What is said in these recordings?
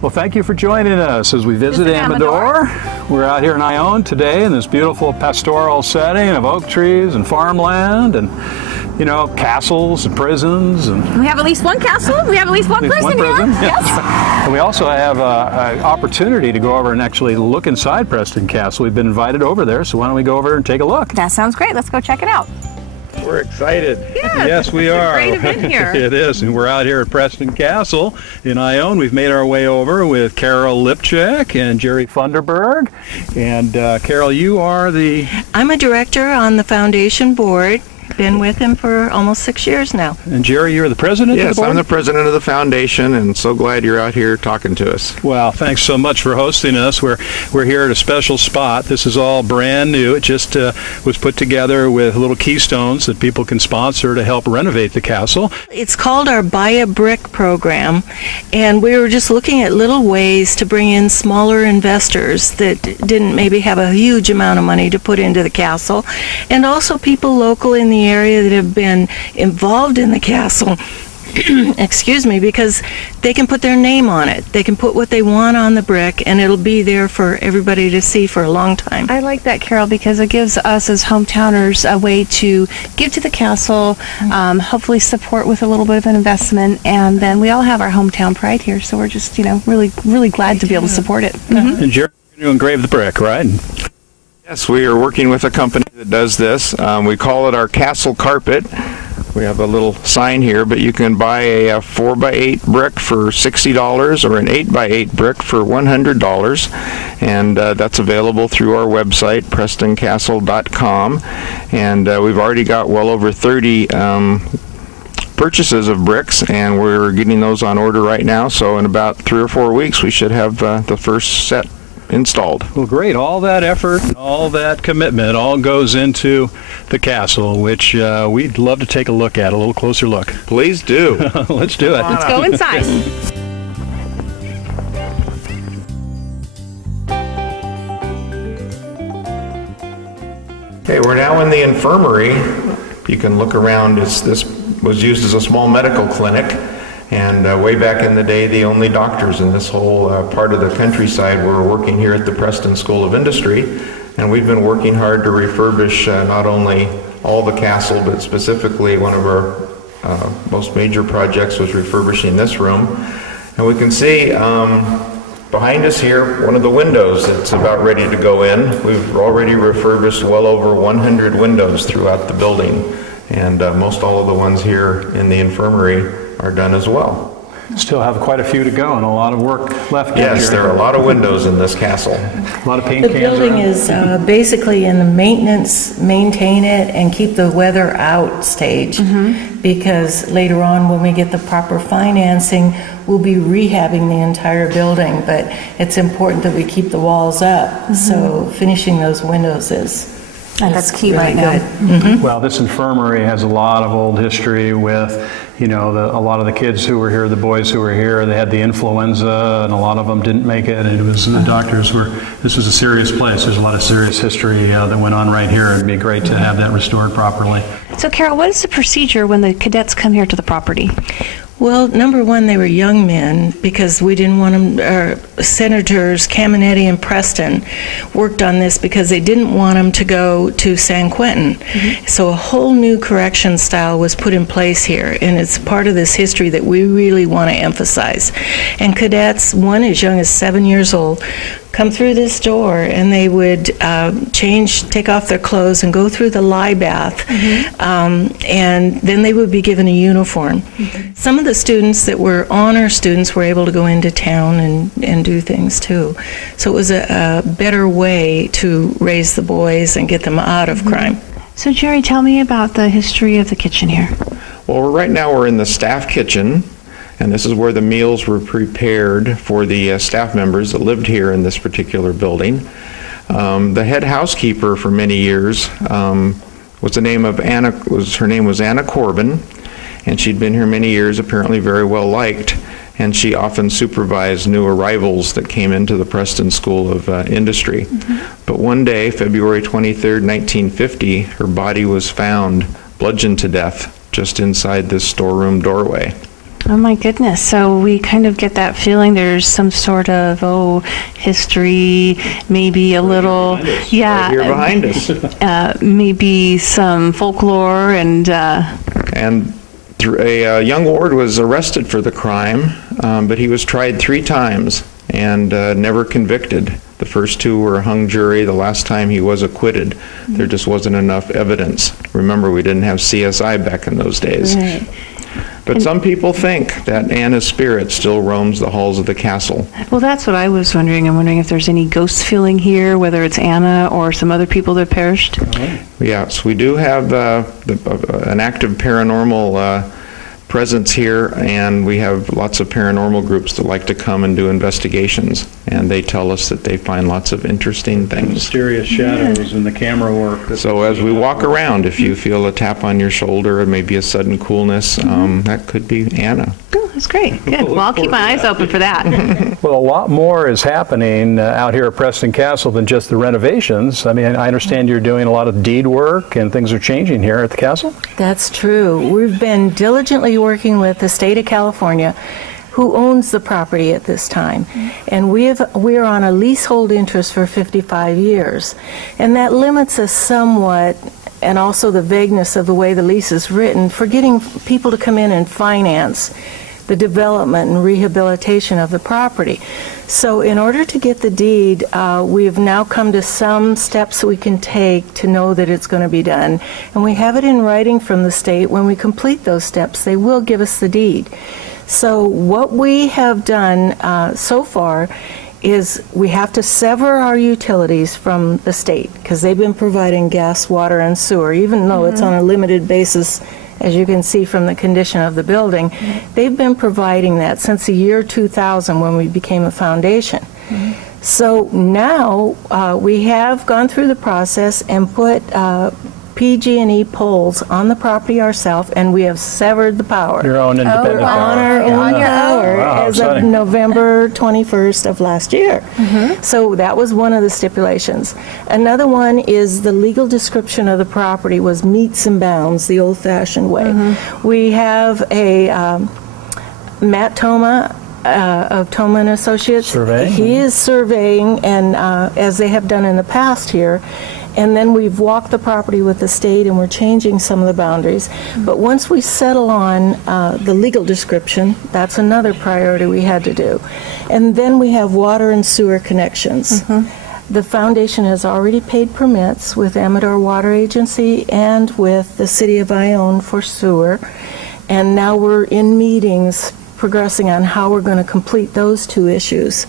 Well, thank you for joining us as we visit Amador. We're out here in Ione today in this beautiful pastoral setting of oak trees and farmland and, you know, castles and prisons. And we have at least one castle. We have at least one prison here. Yes. And we also have an opportunity to go over and actually look inside Preston Castle. We've been invited over there, so why don't we go over and take a look? That sounds great. Let's go check it out. We're excited. Yes we are. It's a great event here. It is, and we're out here at Preston Castle in Ione. We've made our way over with Carol Lipchek and Jerry Funderburg. And Carol, you are the... I'm a director on the foundation board. Been with him for almost 6 years now. And Jerry, you're the president of the board? Yes, I'm the president of the foundation, and so glad you're out here talking to us. Well, thanks so much for hosting us. We're here at a special spot. This is all brand new. It just was put together with little keystones that people can sponsor to help renovate the castle. It's called our Buy a Brick program, and we were just looking at little ways to bring in smaller investors that didn't maybe have a huge amount of money to put into the castle, and also people local in the area that have been involved in the castle, excuse me, because they can put their name on it. They can put what they want on the brick, and it'll be there for everybody to see for a long time. I like that, Carol, because it gives us as hometowners a way to give to the castle, hopefully support with a little bit of an investment, and then we all have our hometown pride here, so we're just, you know, really glad to be able to support it. And Jerry, you engrave the brick, right? Yes, we are working with a company that does this. We call it our castle carpet. We have a little sign here, but you can buy a 4x8 brick for $60 or an 8x8 brick for $100, and that's available through our website, PrestonCastle.com. And we've already got well over 30 purchases of bricks, and we're getting those on order right now. So in about 3 or 4 weeks, we should have the first set installed. Well, great. All that effort, all that commitment, all goes into the castle, which we'd love to take a look at, a little closer look. Please do. Let's do it. Let's go inside. Okay, we're now in the infirmary. You can look around. This was used as a small medical clinic. And way back in the day, the only doctors in this whole part of the countryside were working here at the Preston School of Industry. And we've been working hard to refurbish not only all the castle, but specifically one of our most major projects was refurbishing this room. And we can see behind us here, one of the windows that's about ready to go in. We've already refurbished well over 100 windows throughout the building. And most all of the ones here in the infirmary are done as well. Still have quite a few to go and a lot of work left. Yes, there are a lot of windows in this castle. A lot of paint The cans building around. is basically in the maintenance, maintain it, and keep the weather out stage, because later on when we get the proper financing, we'll be rehabbing the entire building, but it's important that we keep the walls up, so finishing those windows is that's key really right now. good. Well, this infirmary has a lot of old history with, you know, a lot of the kids who were here, the boys who were here, they had the influenza, and a lot of them didn't make it, and it was the doctors were, this was a serious place. There's a lot of serious history that went on right here. It'd be great to have that restored properly. So, Carol, what is the procedure when the cadets come here to the property? Well, number one, they were young men because we didn't want them, Senators Caminetti and Preston worked on this because they didn't want them to go to San Quentin. So a whole new correction style was put in place here, and it's part of this history that we really want to emphasize. And cadets, one as young as 7 years old, come through this door, and they would take off their clothes and go through the lie bath, and then they would be given a uniform. Some of the students that were honor students were able to go into town and do things too. So it was a better way to raise the boys and get them out of crime. So, Jerry, tell me about the history of the kitchen here. Well, right now we're in the staff kitchen. And this is where the meals were prepared for the staff members that lived here in this particular building. The head housekeeper for many years her name was Anna Corbin, and she'd been here many years, apparently very well liked, and she often supervised new arrivals that came into the Preston School of Industry. But one day, February 23rd, 1950, her body was found bludgeoned to death just inside this storeroom doorway. Oh my goodness. So we kind of get that feeling there's some sort of, history, maybe a little, right here behind us. Maybe some folklore and a young ward was arrested for the crime, but he was tried 3 times and never convicted. The first 2 were a hung jury. The last time he was acquitted. There just wasn't enough evidence. Remember, we didn't have CSI back in those days. Right. But some people think that Anna's spirit still roams the halls of the castle. Well, that's what I was wondering. I'm wondering if there's any ghost feeling here, whether it's Anna or some other people that perished. Yes, we do have an active paranormal presence here, and we have lots of paranormal groups that like to come and do investigations, and they tell us that they find lots of interesting things. Mysterious shadows and the camera work. So as we walk around, if you feel a tap on your shoulder and maybe a sudden coolness, that could be Anna. Oh, that's great. Good. Well, I'll keep my eyes open for that. Well, a lot more is happening out here at Preston Castle than just the renovations. I mean, I understand you're doing a lot of deed work and things are changing here at the castle? That's true. We've been diligently working with the state of California, who owns the property at this time. And we're on a leasehold interest for 55 years. And that limits us somewhat, and also the vagueness of the way the lease is written, for getting people to come in and finance the development and rehabilitation of the property. So in order to get the deed, we have now come to some steps we can take to know that it's going to be done. And we have it in writing from the state. When we complete those steps, they will give us the deed. So what we have done so far is we have to sever our utilities from the state, because they've been providing gas, water, and sewer, even though it's on a limited basis. As you can see from the condition of the building, they've been providing that since the year 2000 when we became a foundation. So now we have gone through the process and put PG&E poles on the property ourselves, and we have severed the power. Your own independent power. On our own power as of November 21st of last year. So that was one of the stipulations. Another one is the legal description of the property was meets and bounds, the old-fashioned way. We have a Matt Toma of Toma and Associates. Surveying. He is surveying, and as they have done in the past here. And then we've walked the property with the state, and we're changing some of the boundaries. But once we settle on the legal description, that's another priority we had to do. And then we have water and sewer connections. The foundation has already paid permits with Amador Water Agency and with the City of Ione for sewer. And now we're in meetings progressing on how we're going to complete those 2 issues.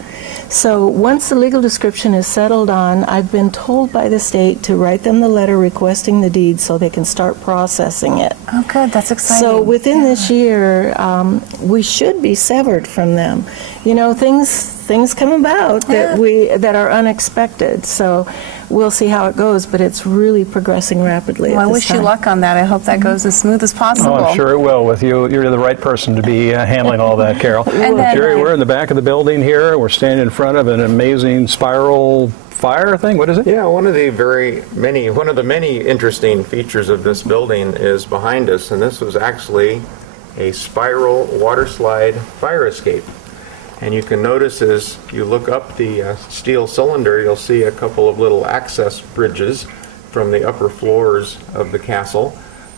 So once the legal description is settled on, I've been told by the state to write them the letter requesting the deed so they can start processing it. Oh, good. That's exciting. So within this year, we should be severed from them. You know, things come about that are unexpected. So we'll see how it goes, but it's really progressing rapidly. Well, I wish you luck on that. I hope that goes as smooth as possible. Oh, I'm sure it will. With you, you're the right person to be handling all that, Carol. And then, Jerry, we're in the back of the building here. We're standing in front of an amazing spiral fire thing. What is it? Yeah, one of the many interesting features of this building is behind us, and this was actually a spiral water slide fire escape. And you can notice as you look up the steel cylinder, you'll see a couple of little access bridges from the upper floors of the castle,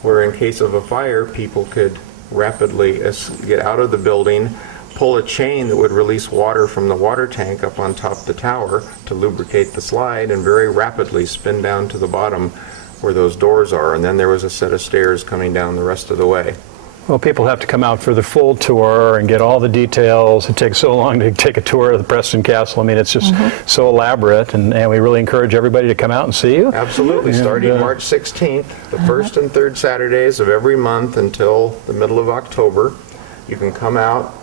where in case of a fire, people could rapidly get out of the building, pull a chain that would release water from the water tank up on top of the tower to lubricate the slide, and very rapidly spin down to the bottom where those doors are. And then there was a set of stairs coming down the rest of the way. Well, people have to come out for the full tour and get all the details. It takes so long to take a tour of the Preston Castle. I mean, it's just so elaborate, and we really encourage everybody to come out and see you. Absolutely. Starting March 16th, the first and third Saturdays of every month until the middle of October. You can come out.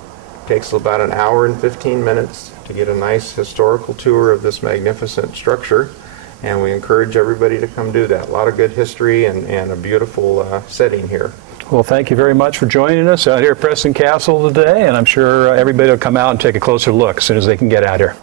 It takes about an hour and 15 minutes to get a nice historical tour of this magnificent structure, and we encourage everybody to come do that. A lot of good history and a beautiful setting here. Well, thank you very much for joining us out here at Preston Castle today, and I'm sure everybody will come out and take a closer look as soon as they can get out here.